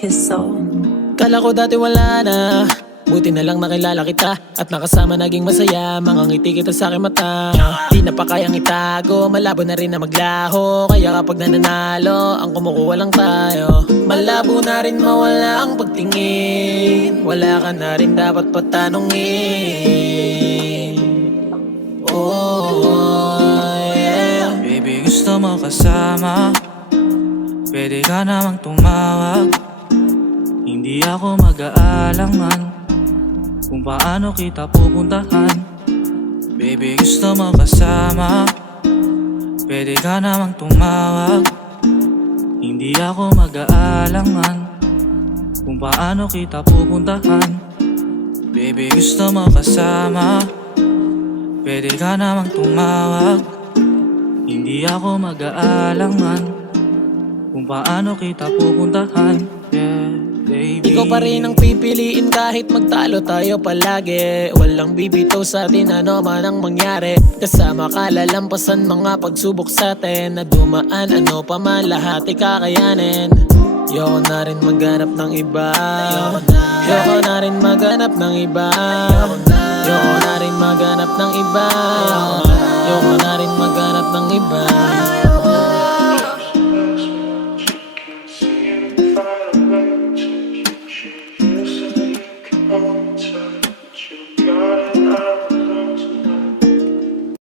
his soul. Kala ko dati wala na, buti na lang nakilala kita at nakasama naging masaya. Mga ngiti kita sa aking mata, di na pa kayang itago, malabo na rin na maglaho. Kaya kapag nananalo, ang kumukuha lang tayo. Malabo na rin mawala ang pagtingin, wala ka na rin dapat patanongin. Oh, yeah. Baby, gusto mo kasama, pwede ka namang tumawag. Hindi ako mag-aalangan kung paano kita pupuntahan. Baby, gusto mo kasama, pwede ka namang tumawag. Hindi ako mag-aalangan kung paano kita pupuntahan. Baby, gusto mo kasama, pwede ka namang tumawag. Hindi ako mag-aalangan kung paano kita pupuntahan. Yeah, baby. Ikaw pa rin ang pipiliin kahit magtalo tayo palagi. Walang bibitaw sa atin ano man ang mangyari. Kasama ka lalampasan mga pagsubok sa atin, na dumaan ano pa man lahat ikakayanin. Yoko na rin maghanap ng iba, yoko na rin maghanap ng iba, yoko na rin maghanap ng iba, yoko na rin maghanap ng iba.